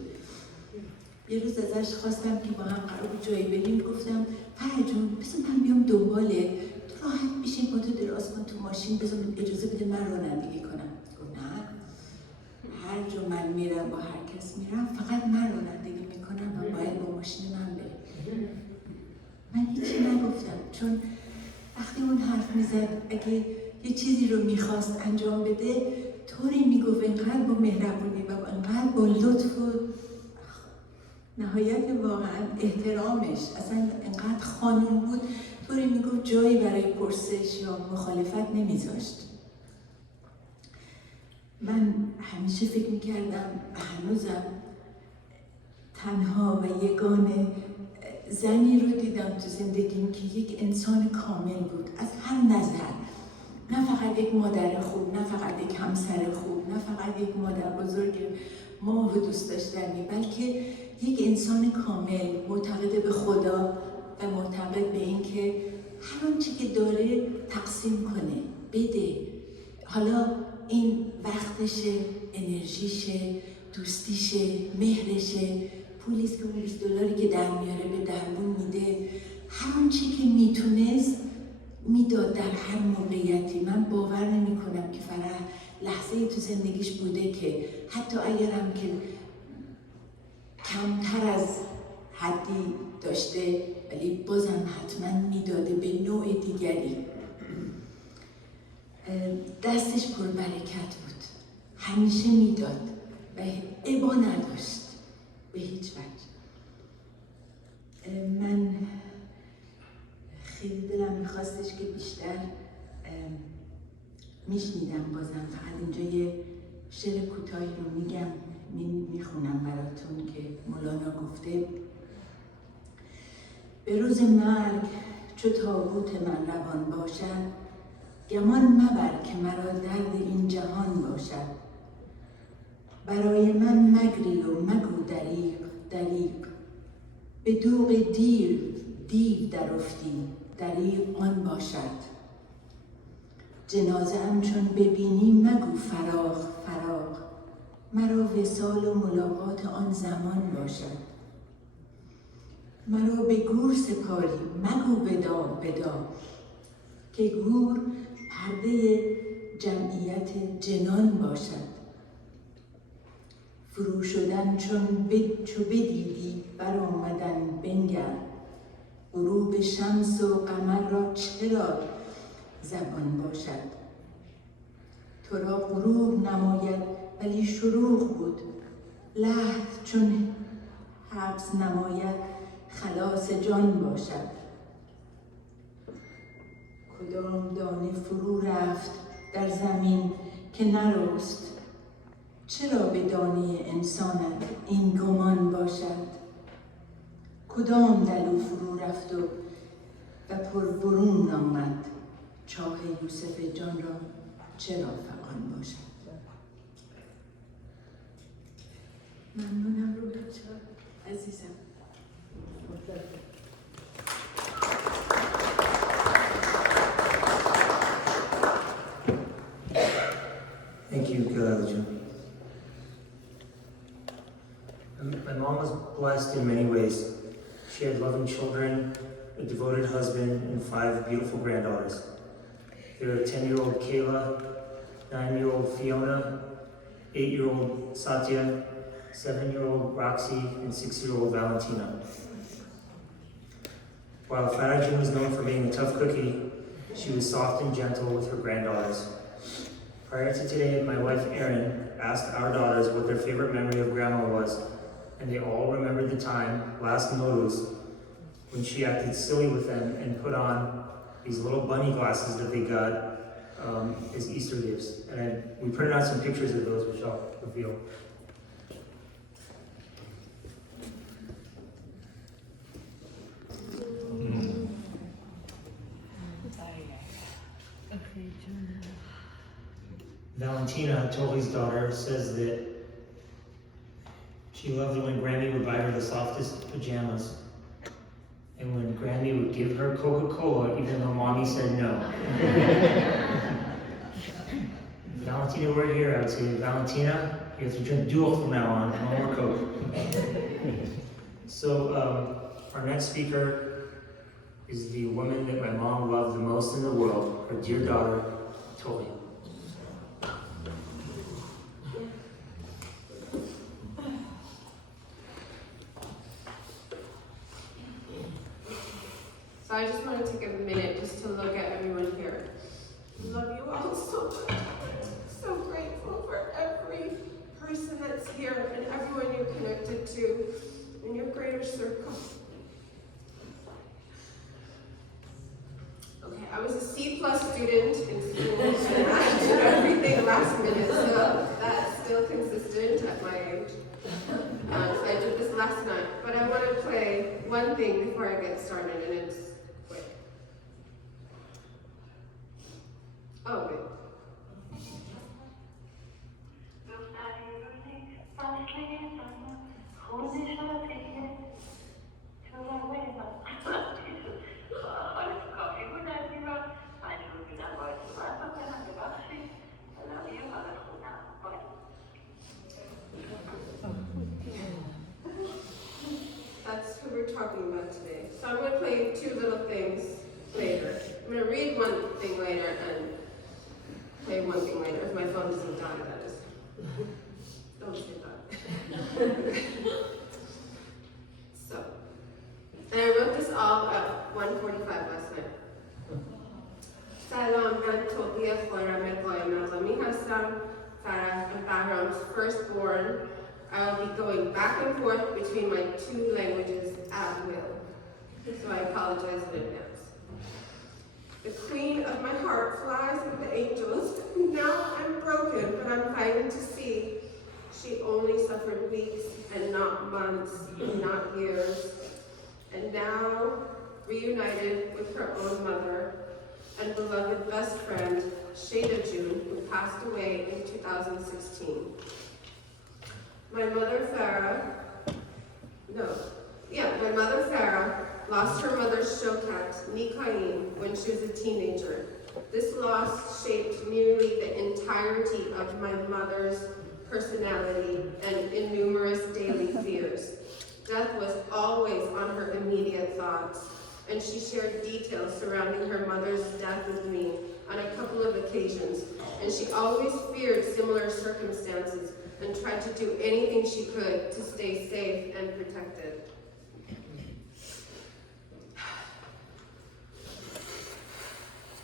یه روز ازش خواستم که با هم قرار بود جایی بریم، گفتم فرح جون بذار من بیام دنبالت، تو راحت بشین با تو دراز کن تو ماشین، بذار اجازه بده من رانندگی کنم. گفت نه، هر جا من میرم با هر کس میرم فقط من رانندگی میکنم و باید با ماشین من بریم. من هیچی نگفتم چون وقتی اون حرف میزد اگه یه چیزی رو میخواست انجام بده طوری میگفت انقدر با مهربونی و انقدر با لطف و نهایت واقعا احترامش اصلا انقدر خانوم بود، طوری میگفت جایی برای پرسش یا مخالفت نمیذاشت. من همیشه فکر میکردم هنوزم تنها و یگانه زنی رو دیدم تو زندگیم که یک انسان کامل بود از هر نظر، نه فقط یک مادر خوب، نه فقط یک همسر خوب، نه فقط یک مادر بزرگ ماه و دوست داشتنی، بلکه یک انسان کامل معتقد به خدا و معتقد به این که هر آنچه که داره تقسیم کنه، بده. حالا این وقتشه، انرژیشه، دوستیشه، مهرشه، پولیست که $20 که در میاره به درمون میده، هر آنچه که میتونست میداد در هر موقعیتی. من باور نمی کنم که فرح لحظه‌ای تو زندگیش بوده که حتی اگرم که کمتر از حدی داشته ولی بازم حتما میداده به نوع دیگری. دستش پر برکت بود، همیشه میداد و ابا نداشت به هیچ وجه. من خیلی دلم میخواستش که بیشتر میشنیدم، بازم فقط اینجا یه شعر کوتاهی رو میگم، میخونم براتون که مولانا گفته: به روز مرگ چو تابوت من روان باشد، گمان مبر که مرا درد این جهان باشد. برای من مگری و مگو دریغ دریغ، به دوغ دیو در افتی دریغ آن باشد. جنازه ام چون ببینی مگو فراق فراق، مرا وصال و ملاقات آن زمان باشد. مرا به گور سپاری مگو وداع وداع، که گور پرده جمعیت جنان باشد. فرو شدن چو بدیدی برآمدن بنگر، غروب شمس و قمر را چرا زبان باشد. تو را غروب نماید ولی شروق بود، لحظ چون حبس نماید خلاص جان باشد. کدام دانه فرو رفت در زمین که نرست، چرا به دانه انسانت این گمان باشد. کدام دلو فرو رفت و پر برون آمد، چاه یوسف جان را چرا فغان باشد. ممنونم روح چرا عزیزم. Thank you, Kalaja. My mom was blessed in many ways. She had loving children, a devoted husband, and 5 beautiful granddaughters. They were 10-year-old Kayla, 9-year-old Fiona, 8-year-old Satya, 7-year-old Roxy, and 6-year-old Valentina. While Farah was known for being a tough cookie, she was soft and gentle with her granddaughters. Prior to today, my wife Erin asked our daughters what their favorite memory of Grandma was, and they all remembered the time, last Nowruz, when she acted silly with them and put on these little bunny glasses that they got as Easter gifts. And we printed out some pictures of those, which I'll reveal. Valentina, Toli's daughter, says that she loved it when Grammy would buy her the softest pajamas, and when Grammy would give her Coca-Cola even though Mommy said no. Valentina were here, I would say, Valentina, you have to drink dual from now on, no more Coke. So our next speaker is the woman that my mom loved the most in the world, her dear daughter, Toli. So I just want to take a minute just to look at everyone here. I love you all. inner circle. Okay, I was a C+ student in school, and I did everything last minute, so that's still consistent at my age. So I did this last night, but I want to play one thing before I get started, and it's quick. Oh, wait. That's who we're talking about today. So I'm going to play two little things later. I'm going to read one thing later and play one thing later. If my phone doesn't die, that is. Don't say that. So, and I wrote this all at 1:45 last night. Salam, ben Tobia Khorram Madlami Hassan, Farah Khorram's firstborn. I'll be going back and forth between my two languages at will. So I apologize in advance. The queen of my heart flies with the angels. Now I'm broken, but I'm fighting to see. She only suffered weeks and not months, not years. And now, reunited with her own mother and beloved best friend, Shada June, who passed away in 2016. My mother Farah lost her mother Shokat, Nikaim, when she was a teenager. This loss shaped nearly the entirety of my mother's personality and in numerous daily fears. Death was always on her immediate thoughts, and she shared details surrounding her mother's death with me on a couple of occasions, and she always feared similar circumstances and tried to do anything she could to stay safe and protected.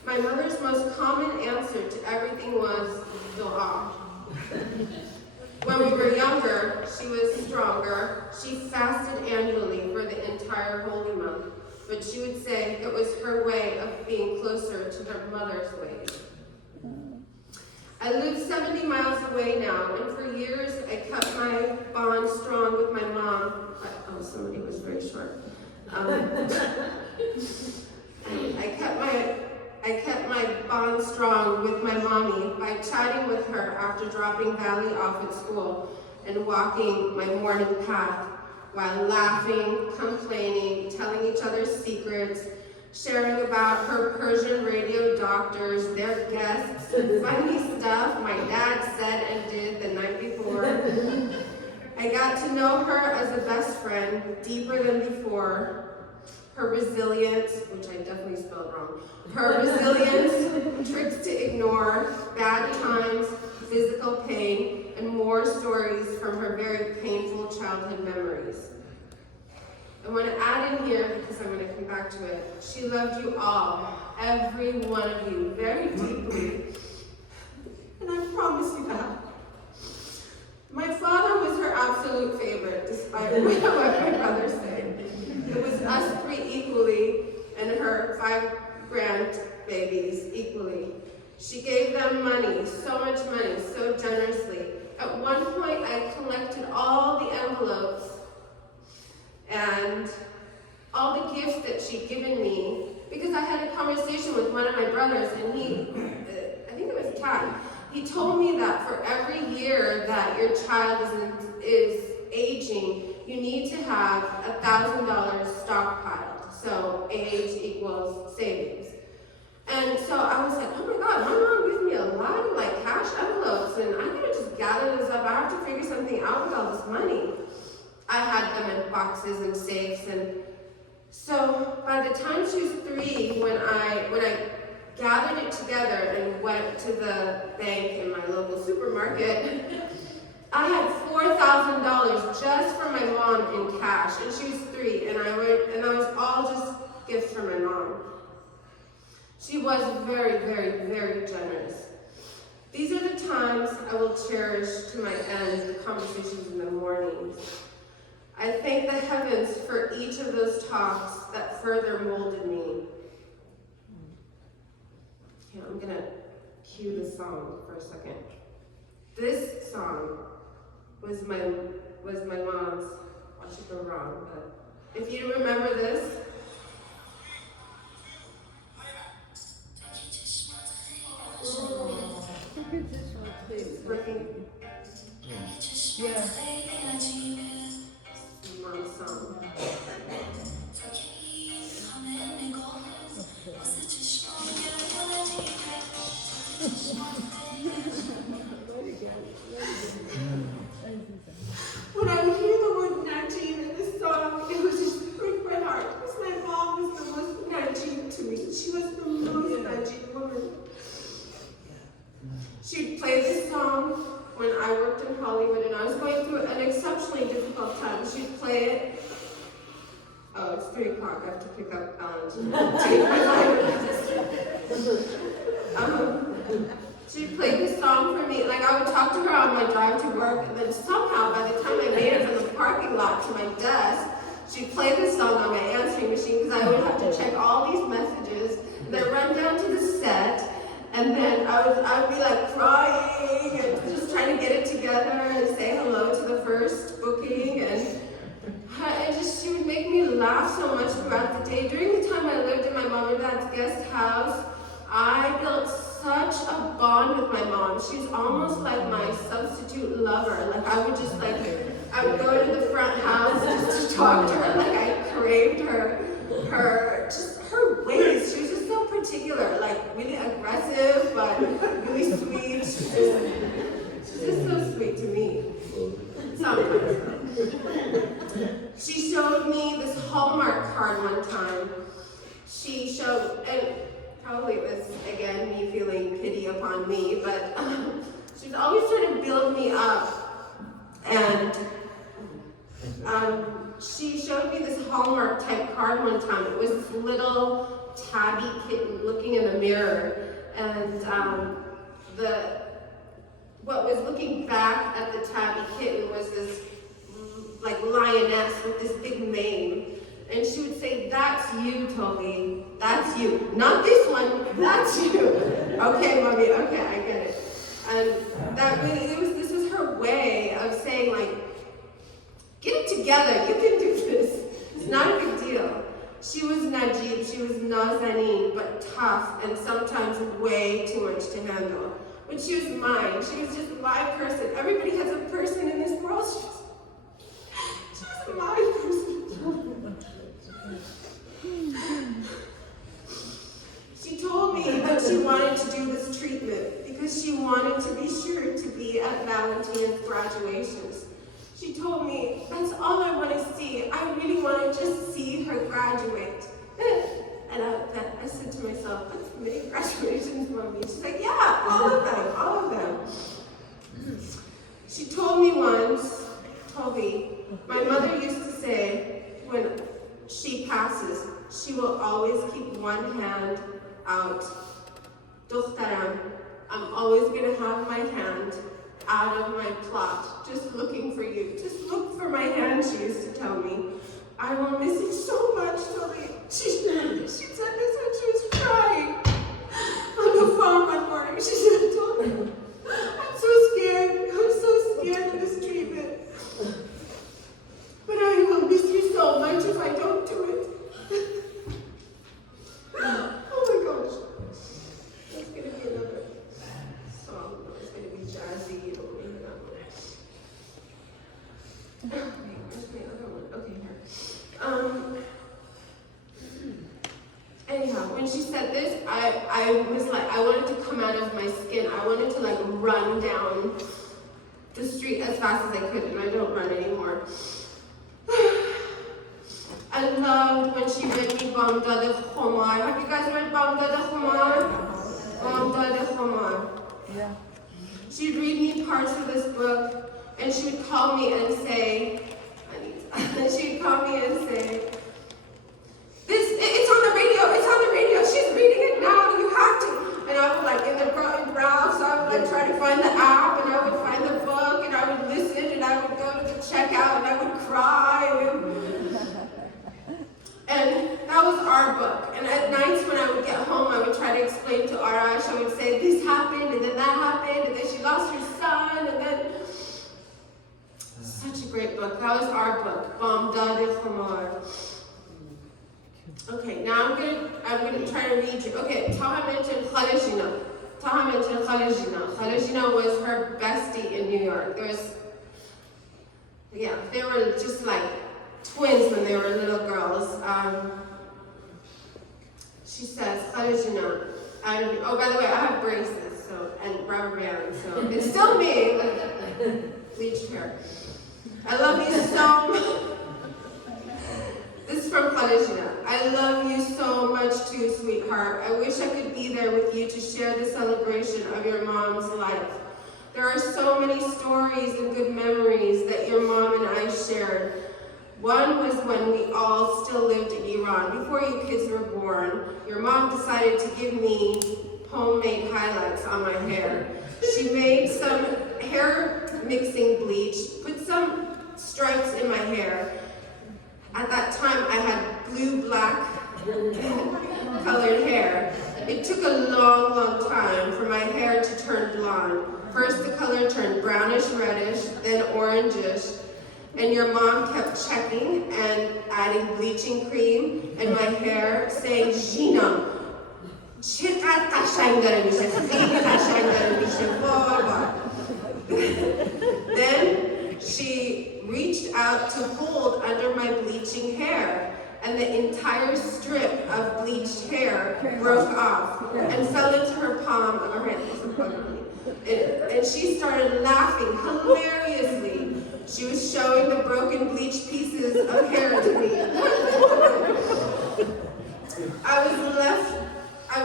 My mother's most common answer to everything was dua. When we were younger, she was stronger. She fasted annually for the entire holy month, but she would say it was her way of being closer to her mother's ways. I live 70 miles away now, and for years I kept my bond strong with my mom. Oh, somebody was very short. I kept my bond strong with my mommy by chatting with her after dropping Valley off at school and walking my morning path while laughing, complaining, telling each other secrets, sharing about her Persian radio doctors, their guests, funny stuff my dad said and did the night before. I got to know her as a best friend deeper than before. Her resilience, which I definitely spelled wrong, her resilience, tricks to ignore, bad times, physical pain, and more stories from her very painful childhood memories. I want to add in here, because I'm going to come back to it, she loved you all, every one of you, very deeply. And I promise you that. My father was her absolute favorite, despite what my brother said. It was us three equally, and her 5 grandbabies equally. She gave them money, so much money, so generously. At one point, I collected all the envelopes and all the gifts that she'd given me, because I had a conversation with one of my brothers, and he, I think it was Tad, he told me that for every year that your child is aging, you need to have $1,000 stockpiled. So age equals savings. And so I was like, oh my God, my mom gives me a lot of like cash envelopes, and I'm gonna just gather this up. I have to figure something out with all this money. I had them in boxes and safes, and so by the time she was 3, when I gathered it together and went to the bank in my local supermarket, I had $4,000 just for my mom in cash, and she was 3, and that was all just gifts from my mom. She was very, very, very generous. These are the times I will cherish to my end, the conversations in the mornings. I thank the heavens for each of those talks that further molded me. Okay, I'm gonna cue the song for a second. This song was my mom's. I should go wrong, but if you remember this. It's working. Yeah. Mom's song. When I would hear the word Najib in this song, it was just break my heart. Because my mom was the most Najib to me. She was the most Najib woman. She'd play this song when I worked in Hollywood and I was going through an exceptionally difficult time. She'd play it. Oh, it's 3 o'clock. I have to pick up Alan to take my life. She'd play this song for me. Like, I would talk to her on my drive to work, and then somehow, by the time I made it from the parking lot to my desk, she'd play this song on my answering machine because I would have to check all these messages, and then run down to the set, and then I would be like crying and just trying to get it together and say hello to the first booking, and she would make me laugh so much throughout the day. During the time I lived in my mom and dad's guest house, I built such a bond with my mom. She's almost like my substitute lover. Like, I would just I would go to the front house just to talk to her. Like, I craved her ways. She was just so particular, like really aggressive, but really sweet. She's just so sweet to me. Sometimes. She showed me this Hallmark card one time. She showed, and probably it was, again, me feeling pity upon me, but she was always trying to build me up. And she showed me this Hallmark type card one time. It was this little tabby kitten looking in the mirror. And what was looking back at the tabby kitten was this like lioness with this big mane. And she would say, "That's you, Toby. That's you. Not this one, that's you." Okay, mommy, okay, I get it. And that really, this was her way of saying, like, get it together, you can do this. It's not a big deal. She was Najib, she was Nazanin, but tough and sometimes way too much to handle. But she was mine, she was just my person. Everybody has a person in this world. She was my person. She told me that she wanted to do this treatment because she wanted to be sure to be at Valentina's graduations. She told me, "That's all I want to see. I really want to just see her graduate." And I said to myself, "That's many graduations, mommy." She's like, "Yeah, all of them. She told me once, Toby, my mother used to say, when she passes, she will always keep one hand out. Dokhtaram, I'm always going to have my hand out of my plot, just looking for you. Just look for my hand," she used to tell me. "I will miss you so much, Toby." She said this when she was crying on the phone one morning. She said, "Toby, I'm so scared. I'm so scared of this treatment. But I will miss you so much if I don't do it." Oh my gosh. That's going to be another song. It's going to be jazzy. You don't need that one. Okay, where's my other one? Okay, here. Anyhow, when she said this, I was like, I wanted to come out of my skin. I wanted to like run down the street as fast as I could, and I don't run anymore. I loved when she read me Bamdad Khomar. Have you guys read Bamdad Khomar? Bamdad Khomar. Yeah. She'd read me parts of this book, and she would call me and say, she'd call me and say, it's on the radio, she's reading it now, you have to. And I would like, in the browse, I would like try to find the app, and I would find the book, and I would listen, and I would go to the checkout, and I would cry, book. That was our book, Madar. Okay, now I'm gonna try to read you. Okay, Taha mentioned Khalajina. Khalajina was her bestie in New York. They were just like twins when they were little girls. She says, Khalajina, oh, by the way, I have braces, and rubber bands, so it's still me, like bleached hair. I love you so much. This is from Khalajina. I love you so much too, sweetheart. I wish I could be there with you to share the celebration of your mom's life. There are so many stories and good memories that your mom and I shared. One was when we all still lived in Iran. Before you kids were born, your mom decided to give me homemade highlights on my hair. She made some hair mixing bleach, put some stripes in my hair. At that time, I had blue-black colored hair. It took a long, long time for my hair to turn blonde. First, the color turned brownish-reddish, then orangish, and your mom kept checking and adding bleaching cream in my hair, saying, Gina, چقدر قشنگ داره میشه، خیلی قشنگ داره میشه، بابا. Then she reached out to hold under my bleaching hair, and the entire strip of bleached hair broke off and fell into her palm of her hand. And she started laughing hilariously. She was showing the broken bleached pieces of hair to me. I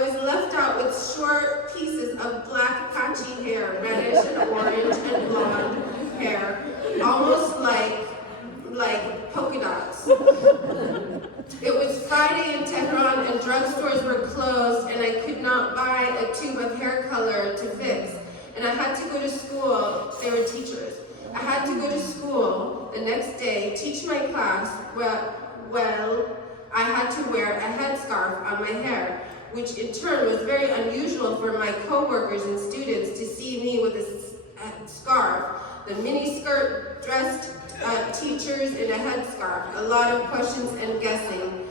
was left out with short pieces of black patchy hair, reddish and orange and blonde hair, almost like polka dots. It was Friday in Tehran and drugstores were closed and I could not buy a tube of hair color to fix. And I had to go to school, they were teachers. I had to go to school the next day, teach my class. Well, I had to wear a headscarf on my hair, which in turn was very unusual for my co-workers and students to see me with a scarf. The miniskirt dressed teachers in a headscarf. A lot of questions and guessing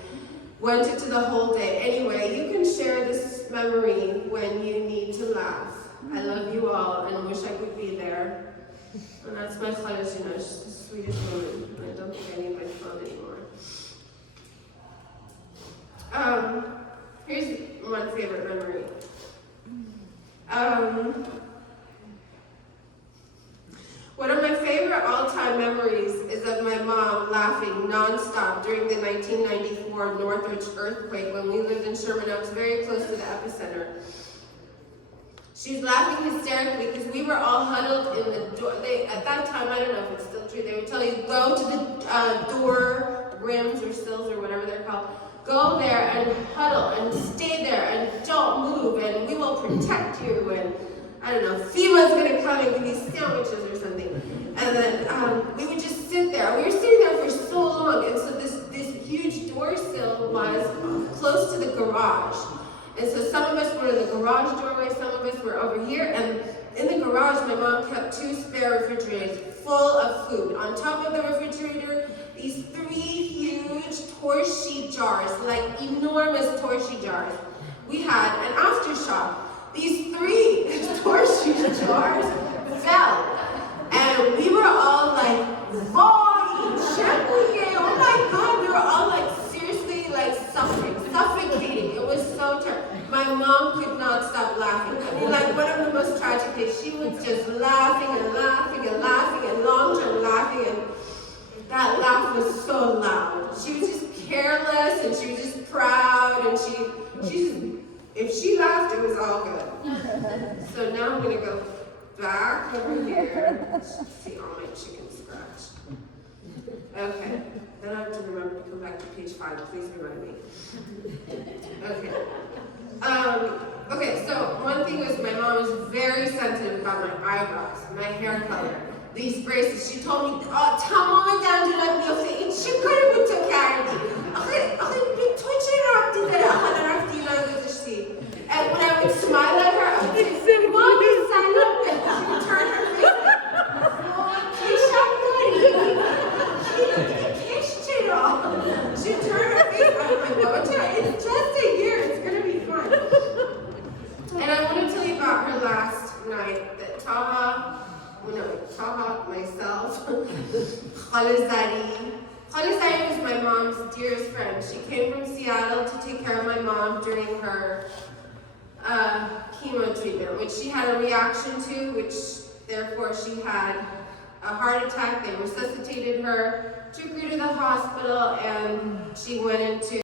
went into the whole day. Anyway, you can share this memory when you need to laugh. I love you all and wish I could be there. And that's my Khalajina, she's the sweetest woman. I don't think I need my phone anymore. Here's one favorite memory. One of my favorite all-time memories is of my mom laughing non-stop during the 1994 Northridge earthquake when we lived in Sherman Oaks, very close to the epicenter. She was laughing hysterically because we were all huddled in the door. At that time, I don't know if it's still true, they would tell you, go to the door rims or sills or whatever they're called. Go there and huddle and stay there and don't move and we will protect you and I don't know, FEMA's gonna come and give you sandwiches or something. And then we would just sit there. We were sitting there for so long and so this huge door sill was close to the garage. And so some of us were in the garage doorway, some of us were over here, and in the garage my mom kept 2 spare refrigerators full of food. On top of the refrigerator, these 3 huge torchy jars, like enormous torchy jars. We had an aftershock. These 3 torchy jars fell, and we were all like, oh my God, we were all like seriously like suffocating. It was so terrible. My mom could not stop laughing. I mean, like one of the most tragic days. She was just laughing and laughing and laughing and long-term laughing, and that laugh was so loud. She was just careless and she was just proud, and she just, if she laughed, it was all good. So now I'm gonna go back over here. See all my chicken scratch. Okay, then I have to remember to come back to page 5. Please remind me. Okay. Okay, so one thing was my mom was very sensitive about my eyebrows, my hair color, these braces. She told me, تمام دندونات میفته این چه کاری بود تو کردی؟ آخه تو چرا رفتی داره آخه رفتی اینا گذاشتی؟ And when I would smile at her, I would say, Mom, salam. She would turn her face like, oh, Khalizari. Khalizari was my mom's dearest friend. She came from Seattle to take care of my mom during her chemo treatment, which she had a reaction to, which therefore she had a heart attack. They resuscitated her, took her to the hospital, and she went into.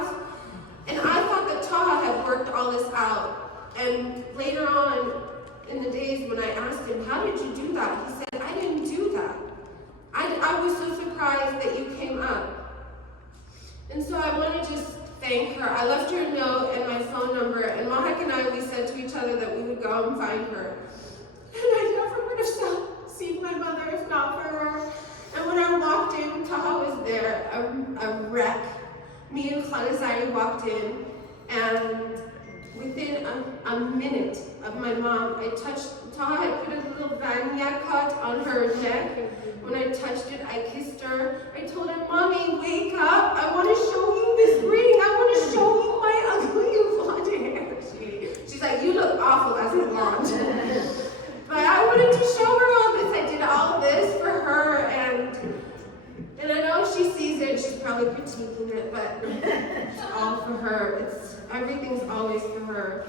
And I thought that Taha had worked all this out. And later on in the days when I asked him, how did you do that? He said, I didn't do that. I was so surprised that you came up. And so I want to just thank her. I left her a note and my phone number, and Mahak and I, we said to each other that we would go and find her. And I never would have seen my mother if not for her. And when I walked in, Taha was there, a wreck. Me and Khalizari walked in, and within a minute of my mom, I touched, Taha had put a little vanya cut on her neck. When I touched it, I kissed her. I told her, Mommy, wake up. I want to show you this ring. I want to show you my ugly blonde hair. She's like, you look awful as a blonde. But I wanted to show her all this. I did all this for her, and I know she sees it. She's probably critiquing it, but it's all for her. Everything's always for her.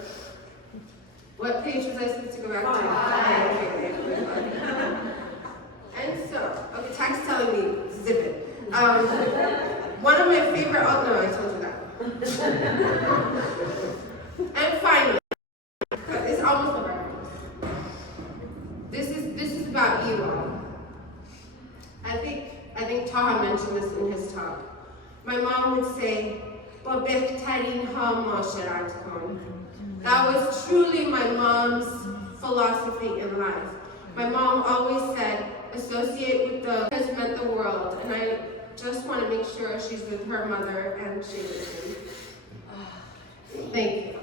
What page was I supposed to go back to? 5. And so, okay, Tax telling me, zip it. One of my favorite, oh no, I told you that. And finally, it's almost over. This is about you all. I think Taha mentioned this in his talk. My mom would say, "Ba behtarin ha masharat kon." That was truly my mom's philosophy in life. My mom always said, associate with those has meant the world, and I just want to make sure she's with her mother and she lives in. Thank you.